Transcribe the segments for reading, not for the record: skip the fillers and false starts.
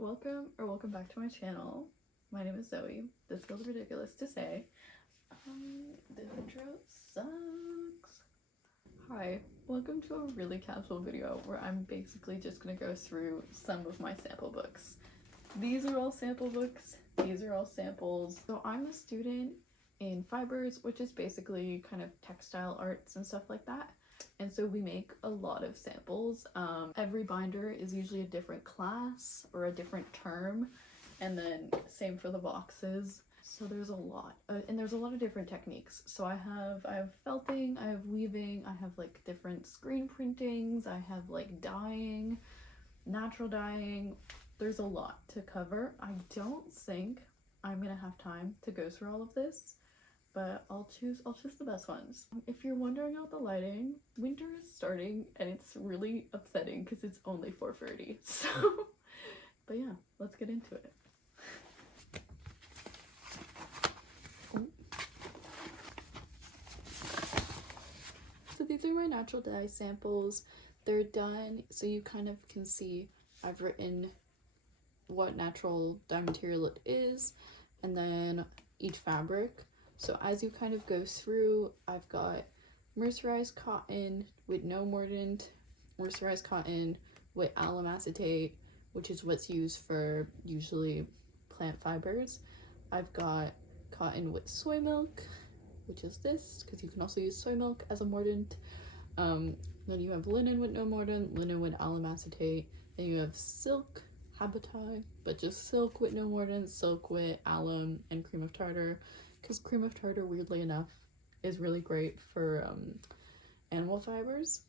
welcome back to my channel. My name is Zoe. This feels ridiculous to say. The intro sucks. Hi, welcome to a really casual video where I'm basically just gonna go through some of my sample books. These are all sample books, these are all samples. So I'm a student in fibers, which is basically kind of textile arts and stuff like that. And so we make a lot of samples. Every binder is usually a different class or a different term, and then same for the boxes. So there's a lot, and there's a lot of different techniques. So I have felting, I have weaving, I have like different screen printings, I have like dyeing, natural dyeing. There's a lot to cover. I don't think I'm gonna have time to go through all of this, but I'll choose the best ones. If you're wondering about the lighting, winter is starting and it's really upsetting because it's only 4:30. So, but yeah, let's get into it. So these are my natural dye samples. They're done so you kind of can see I've written what natural dye material it is and then each fabric. So as you kind of go through, I've got mercerized cotton with no mordant, mercerized cotton with alum acetate, which is what's used for usually plant fibers. I've got cotton with soy milk, which is this, because you can also use soy milk as a mordant. Then you have linen with no mordant, linen with alum acetate. Then you have silk, habitai, but just silk with no mordant, silk with alum and cream of tartar. Because cream of tartar, weirdly enough, is really great for animal fibers.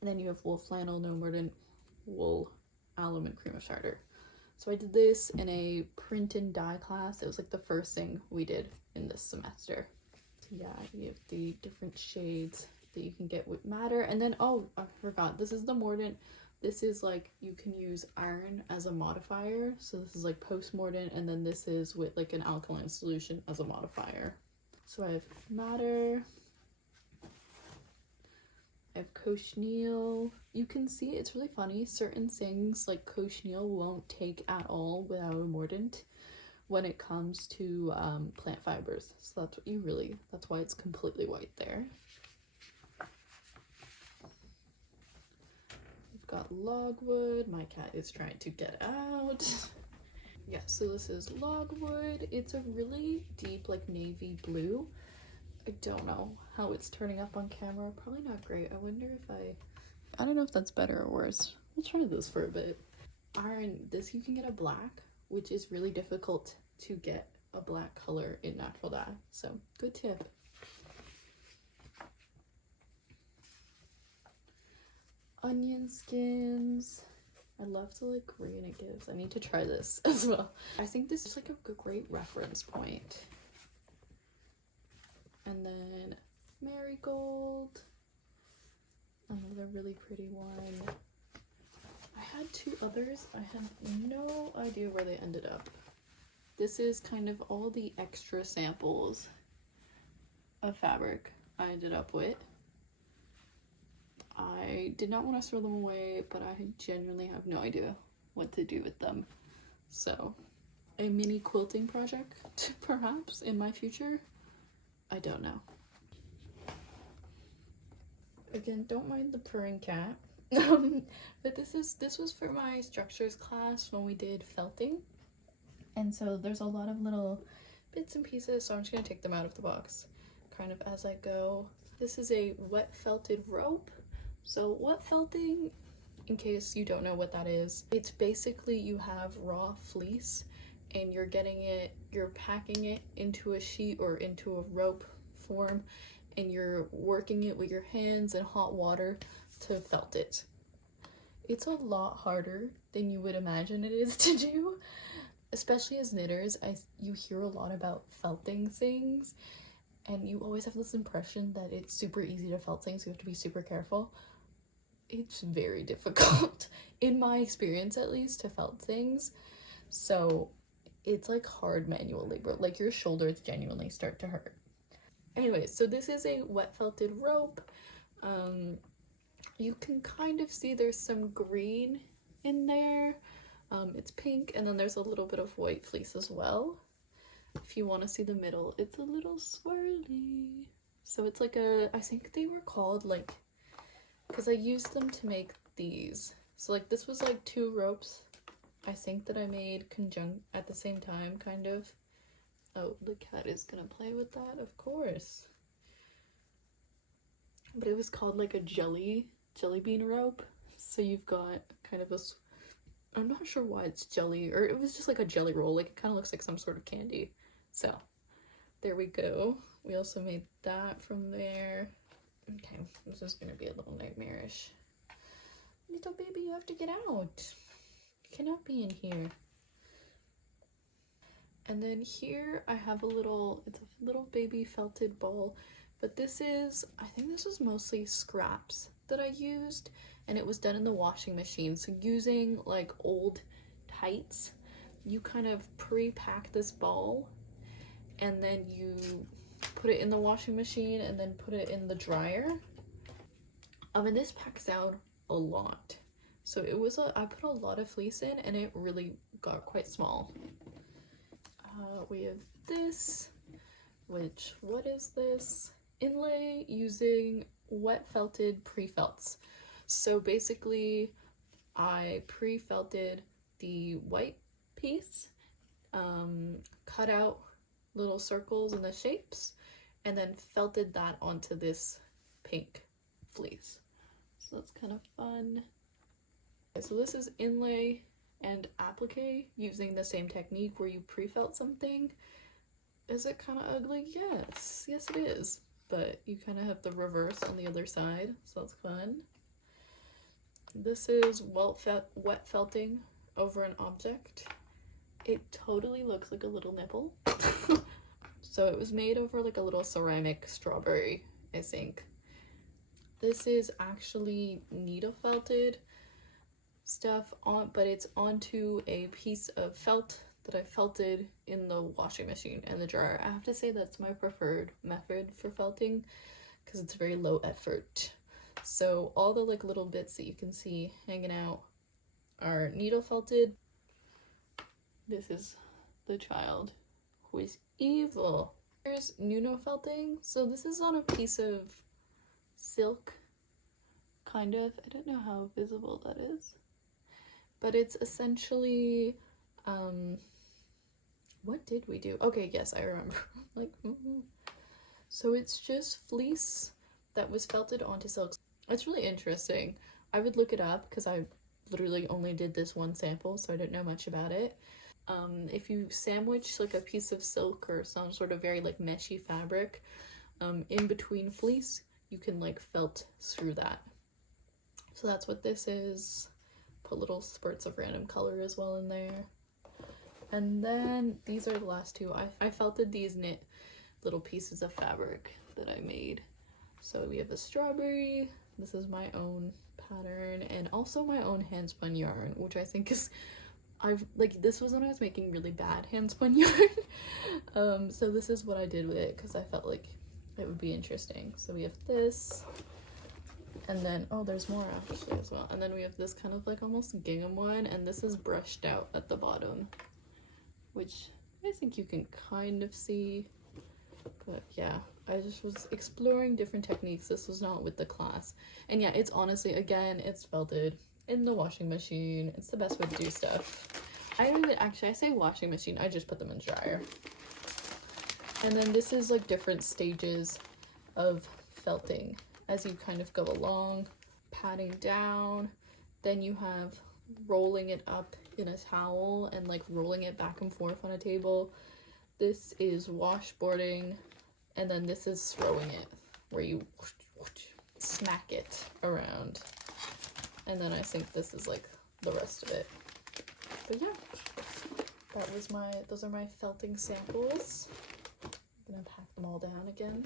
And then you have wool flannel, no mordant, wool, alum, and cream of tartar. So I did this in a print and dye class. It was like the first thing we did in this semester. So yeah, you have the different shades that you can get with madder. And then, oh, I forgot, this is the mordant. This is like, you can use iron as a modifier. So this is like post-mordant, and then this is with like an alkaline solution as a modifier. So I have madder, I have cochineal. You can see it's really funny. Certain things like cochineal won't take at all without a mordant when it comes to plant fibers. So that's what that's why it's completely white there. Got logwood. My cat is trying to get out. Yeah, so this is logwood. It's a really deep like navy blue. I don't know how it's turning up on camera. Probably not great. I wonder if I don't know if that's better or worse. We'll try this for a bit. Iron, this you can get a black, which is really difficult to get a black color in natural dye. So good tip. Onion skins. I love the like green it gives. I need to try this as well. I think this is like a great reference point. And then marigold, another really pretty one. I had two others. I had no idea where they ended up. This is kind of all the extra samples of fabric I ended up with. I did not want to throw them away, but I genuinely have no idea what to do with them. So, a mini quilting project, perhaps, in my future? I don't know. Again, don't mind the purring cat. But this was for my structures class when we did felting. And so there's a lot of little bits and pieces, so I'm just going to take them out of the box kind of as I go. This is a wet felted rope. So wet felting, in case you don't know what that is, it's basically you have raw fleece and you're packing it into a sheet or into a rope form, and you're working it with your hands in hot water to felt it. It's a lot harder than you would imagine it is to do, especially as knitters. You hear a lot about felting things, and you always have this impression that it's super easy to felt things, so you have to be super careful. It's very difficult, in my experience at least, to felt things. So it's like hard manual labor. Like your shoulders genuinely start to hurt. Anyway, so this is a wet felted rope. You can kind of see there's some green in there. It's pink, and then there's a little bit of white fleece as well. If you want to see the middle, it's a little swirly. So it's like I think they were called like, because I used them to make these. So like this was like 2 ropes, I think, that I made conjunct at the same time, kind of. Oh, the cat is gonna play with that, of course. But it was called like a jelly bean rope. So you've got kind of a, I'm not sure why it's jelly, or it was just like a jelly roll, like it kind of looks like some sort of candy. So there we go. We also made that from there. Okay, this is gonna be a little nightmarish. Little baby, you have to get out. You cannot be in here. And then here I have it's a little baby felted ball, but this is, I think this was mostly scraps that I used, and it was done in the washing machine. So using like old tights, you kind of pre-pack this ball, and then you put it in the washing machine and then put it in the dryer. And this packs out a lot. So it was I put a lot of fleece in, and it really got quite small. We have this, which, what is this? Inlay using wet felted pre-felts. So basically I pre-felted the white piece, cut out little circles in the shapes, and then felted that onto this pink fleece. So that's kind of fun. Okay, so this is inlay and applique using the same technique where you pre-felt something. Is it kind of ugly? Yes it is, but you kind of have the reverse on the other side, so that's fun. This is wet felting over an object. It totally looks like a little nipple. So it was made over like a little ceramic strawberry, I think. This is actually needle felted stuff on, but it's onto a piece of felt that I felted in the washing machine and the dryer. I have to say that's my preferred method for felting because it's very low effort. So all the like little bits that you can see hanging out are needle felted. This is the child who is evil. Here's Nuno felting. So this is on a piece of silk, kind of. I don't know how visible that is, but it's essentially, what did we do? Okay, yes, I remember. Like, So it's just fleece that was felted onto silk. It's really interesting. I would look it up because I literally only did this one sample, so I don't know much about it. If you sandwich like a piece of silk or some sort of very like meshy fabric in between fleece, you can like felt through that. So that's what this is. Put little spurts of random color as well in there. And then these are the last two. I felted these knit little pieces of fabric that I made. So we have a strawberry. This is my own pattern, and also my own hand spun yarn, which I think is, this was when I was making really bad hand spun yarn. So this is what I did with it because I felt like it would be interesting. So we have this, and then, oh, there's more actually as well. And then we have this kind of like almost gingham one, and this is brushed out at the bottom, which I think you can kind of see. But yeah, I just was exploring different techniques. This was not with the class. And yeah, it's honestly, again, it's felted in the washing machine. It's the best way to do stuff. I say washing machine, I just put them in the dryer. And then this is like different stages of felting as you kind of go along, patting down. Then you have rolling it up in a towel and like rolling it back and forth on a table. This is washboarding, and then this is throwing it, where you smack it around. And then I think this is like the rest of it. But yeah, those are my felting samples. I'm gonna pack them all down again.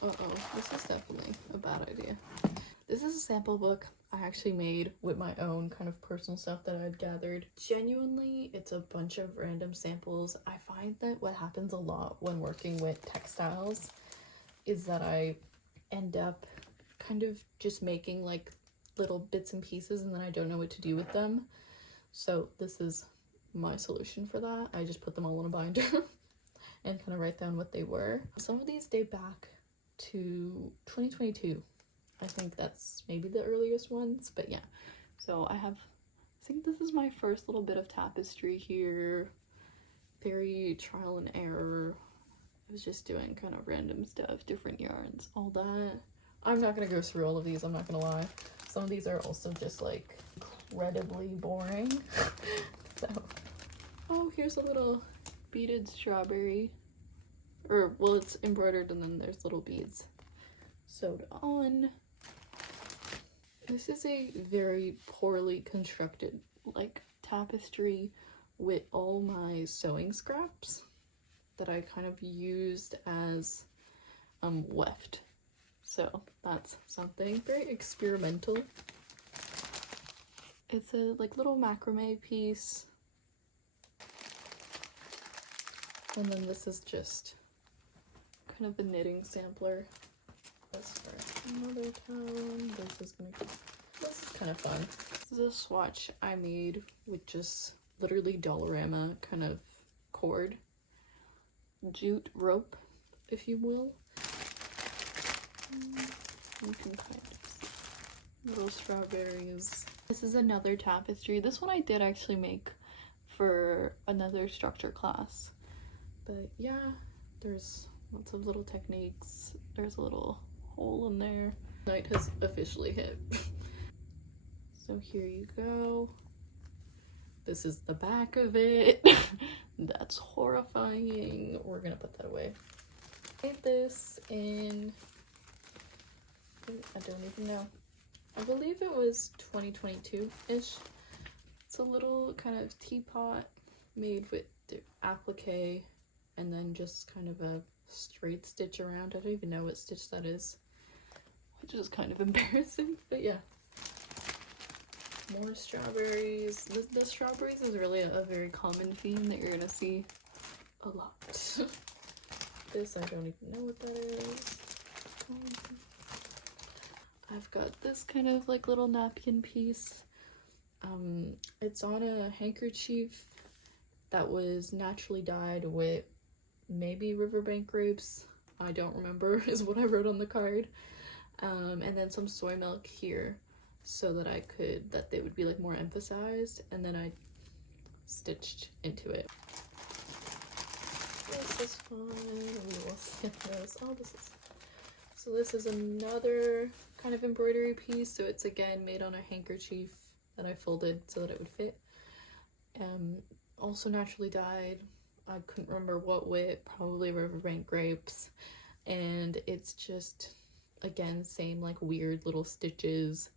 Uh-oh, this is definitely a bad idea. This is a sample book. I I actually made with my own kind of personal stuff that I'd gathered. Genuinely, it's a bunch of random samples. I find that what happens a lot when working with textiles is that I end up kind of just making like little bits and pieces and then I don't know what to do with them. So this is my solution for that. I just put them all in a binder and kind of write down what they were. Some of these date back to 2022. I think that's maybe the earliest ones, but yeah. So I think this is my first little bit of tapestry here. Very trial and error. I was just doing kind of random stuff, different yarns, all that. I'm not gonna go through all of these, I'm not gonna lie. Some of these are also just like incredibly boring. So, oh, here's a little beaded strawberry. Or, well, it's embroidered and then there's little beads sewed on. This is a very poorly constructed, like, tapestry with all my sewing scraps that I kind of used as weft. So that's something very experimental. It's a like little macrame piece. And then this is just kind of a knitting sampler. This for another time. This is kind of fun. This is a swatch I made with just literally Dollarama kind of cord. Jute rope, if you will. You can kind of see little strawberries. This is another tapestry. This one I did actually make for another structure class. But yeah, there's lots of little techniques. There's a little hole in there. Night has officially hit. So here you go. This is the back of it. That's horrifying. We're gonna put that away. I made this in, I don't even know. I believe it was 2022-ish. It's a little kind of teapot made with applique and then just kind of a straight stitch around. I don't even know what stitch that is, which is kind of embarrassing, but yeah. More strawberries. The strawberries is really a very common theme that you're gonna see a lot. This, I don't even know what that is. I've got this kind of like little napkin piece. It's on a handkerchief that was naturally dyed with maybe riverbank grapes. I don't remember is what I wrote on the card. And then some soy milk here so that they would be like more emphasized, and then I stitched into it. This is fun. We will skip this. Oh, so this is another kind of embroidery piece. So it's again made on a handkerchief that I folded so that it would fit. Also naturally dyed. I couldn't remember what with, probably riverbank grapes. And it's just, again, same like weird little stitches.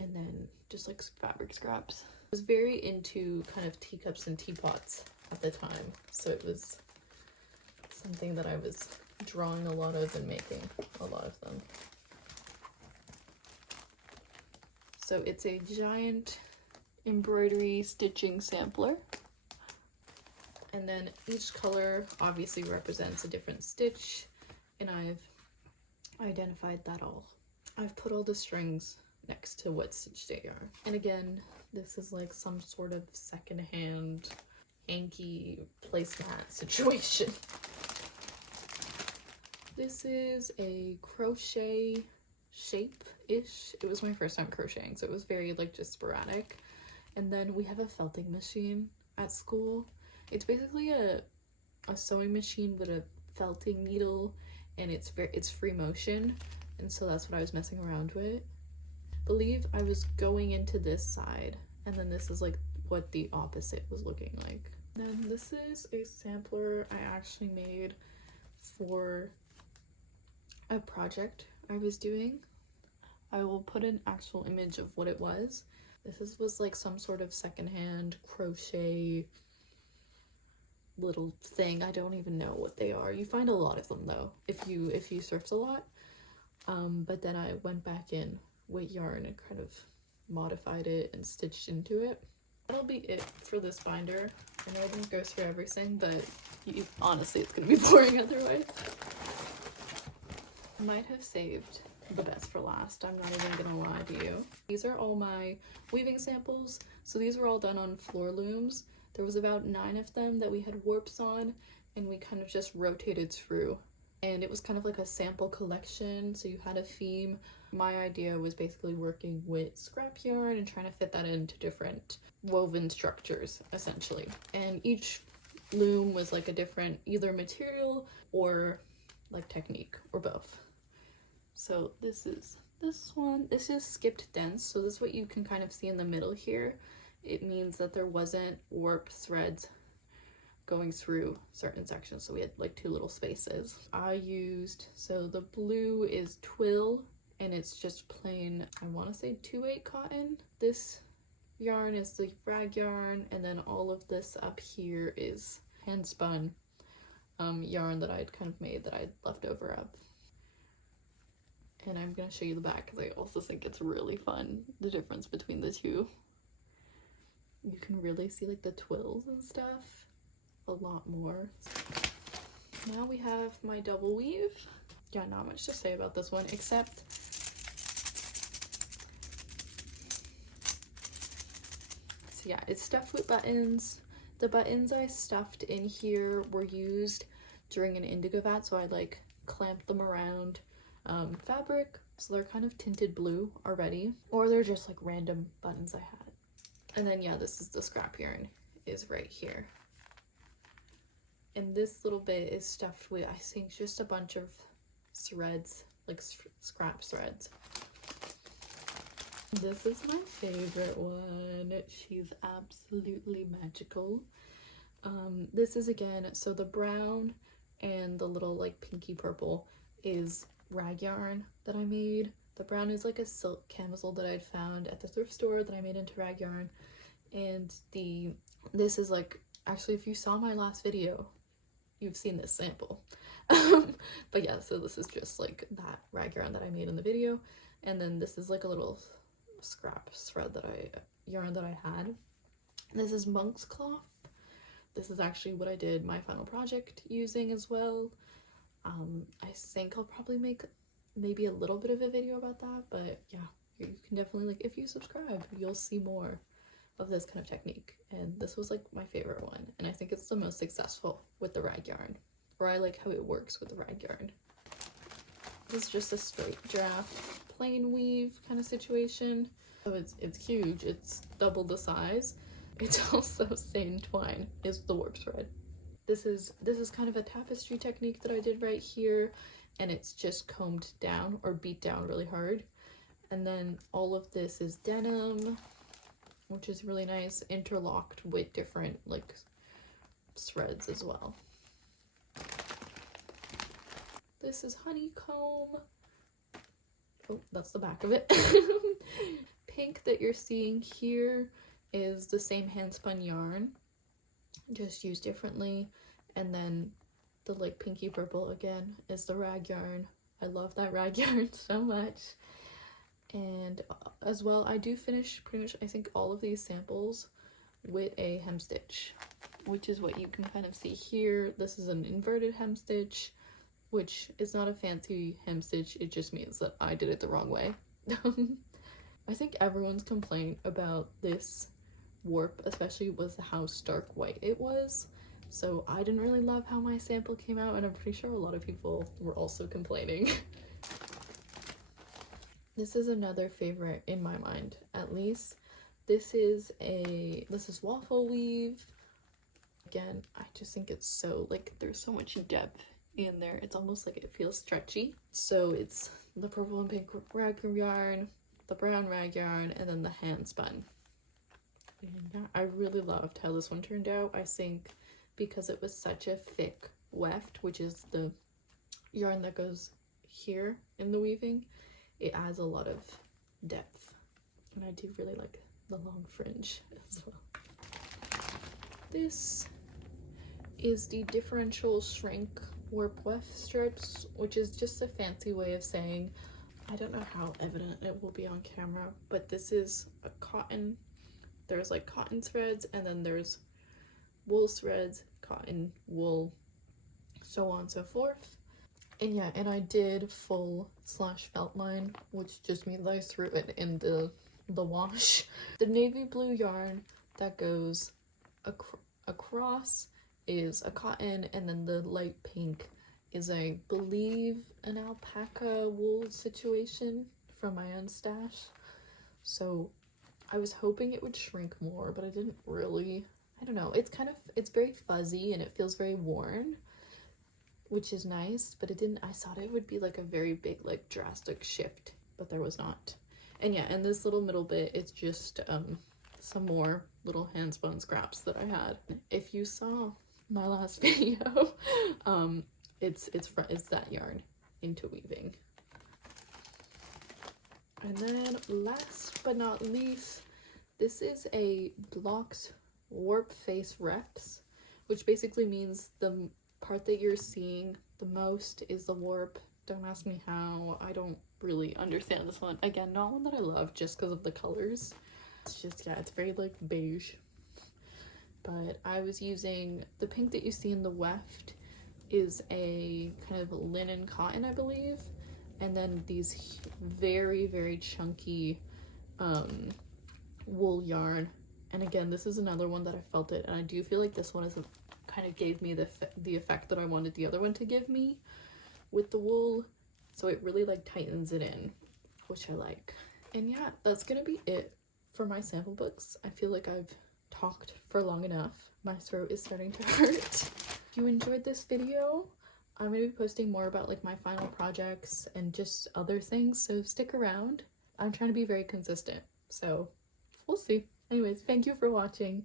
And then just like fabric scraps. I was very into kind of teacups and teapots at the time. So it was something that I was drawing a lot of and making a lot of them. So it's a giant embroidery stitching sampler. And then each color obviously represents a different stitch, and I've identified that all. I've put all the strings next to what stitch they are. And again, this is like some sort of secondhand hanky placemat situation. This is a crochet shape-ish. It was my first time crocheting, so it was very like just sporadic. And then we have a felting machine at school. It's basically a sewing machine with a felting needle, and it's free motion, and so that's what I was messing around with. I believe I was going into this side, and then this is like what the opposite was looking like. Then this is a sampler I actually made for a project I was doing. I will put an actual image of what it was. This was like some sort of secondhand crochet little thing. I don't even know what they are. You find a lot of them though if you search a lot. But then I went back in weight yarn and kind of modified it and stitched into it. That'll be it for this binder. I know I didn't go through everything, but honestly, it's gonna be boring otherwise. I might have saved the best for last, I'm not even gonna lie to you. These are all my weaving samples. So these were all done on floor looms. There was about 9 of them that we had warps on, and we kind of just rotated through. And it was kind of like a sample collection, so you had a theme. My idea was basically working with scrap yarn and trying to fit that into different woven structures, essentially. And each loom was like a different either material or like technique, or both. So this is this one. This is skipped dense, so this is what you can kind of see in the middle here. It means that there wasn't warp threads going through certain sections, so we had like 2 little spaces. I used, so the blue is twill, and it's just plain, I want to say 2/8 cotton. This yarn is the rag yarn, and then all of this up here is hand spun yarn that I had kind of made that I had left over of. And I'm gonna show you the back because I also think it's really fun, the difference between the two. You can really see like the twills and stuff a lot more. Now we have my double weave. Yeah, not much to say about this one, except so yeah, it's stuffed with buttons. The buttons I stuffed in here were used during an indigo vat, so I like clamped them around fabric, so they're kind of tinted blue already, or they're just like random buttons I had. And then yeah, this is the scrap yarn, is right here. And this little bit is stuffed with, I think, just a bunch of threads, like scrap threads. This is my favorite one. She's absolutely magical. This is again, so the brown and the little like pinky purple is rag yarn that I made. The brown is like a silk camisole that I'd found at the thrift store that I made into rag yarn. And this is like, actually, if you saw my last video, you've seen this sample. But yeah, so this is just like that rag yarn that I made in the video. And then this is like a little scrap thread yarn that I had. This is monk's cloth. This is actually what I did my final project using as well. I think I'll probably make maybe a little bit of a video about that, but yeah, you can definitely, like, if you subscribe, you'll see more of this kind of technique. And this was like my favorite one, and I think it's the most successful with the rag yarn, or I like how it works with the rag yarn. This is just a straight draft plain weave kind of situation. So it's huge, it's double the size. It's also seine twine is the warp thread. This is kind of a tapestry technique that I did right here, and it's just combed down or beat down really hard. And then all of this is denim, which is really nice, interlocked with different like threads as well. This is honeycomb. Oh, that's the back of it. Pink that you're seeing here is the same hand spun yarn, just used differently. And then the like pinky purple again is the rag yarn. I love that rag yarn so much. And as well, I do finish pretty much, I think, all of these samples with a hem stitch, which is what you can kind of see here. This is an inverted hem stitch, which is not a fancy hem stitch, it just means that I did it the wrong way. I think everyone's complaint about this warp especially was how stark white it was, so I didn't really love how my sample came out, and I'm pretty sure a lot of people were also complaining. This is another favorite in my mind, at least. This is waffle weave. Again, I just think it's so, like, there's so much depth in there. It's almost like it feels stretchy. So it's the purple and pink rag yarn, the brown rag yarn, and then the hand spun. And yeah, I really loved how this one turned out. I think because it was such a thick weft, which is the yarn that goes here in the weaving, it adds a lot of depth. And I do really like the long fringe as well. This is the differential shrink warp weft strips, which is just a fancy way of saying I don't know how evident it will be on camera, but this is a cotton. There's like cotton threads, and then there's wool threads, cotton, wool, so on and so forth. And yeah, and I did full slash felt line, which just means I threw it in the wash. The navy blue yarn that goes across is a cotton, and then the light pink is, I believe, an alpaca wool situation from my own stash. So I was hoping it would shrink more, but I didn't really. I don't know, it's very fuzzy and it feels very worn, which is nice, but it didn't. I thought it would be like a very big, like, drastic shift, but there was not. And yeah, and this little middle bit, it's just some more little hand spun scraps that I had. If you saw my last video, it's that yarn into weaving. And then last but not least, this is a Blocks warp face reps, which basically means the part that you're seeing the most is the warp. Don't ask me how. I don't really understand this one. Again, not one that I love just because of the colors. It's just, yeah, it's very like beige. But I was using the pink that you see in the weft is a kind of linen cotton, I believe, and then these very, very chunky wool yarn. And again, this is another one that I felt it, and I do feel like this one is kind of gave me the effect that I wanted the other one to give me with the wool. So it really like tightens it in, which I like. And yeah, that's gonna be it for my sample books. I feel like I've talked for long enough. My throat is starting to hurt. If you enjoyed this video, I'm gonna be posting more about like my final projects and just other things, so stick around. I'm trying to be very consistent, so we'll see. Anyways, thank you for watching.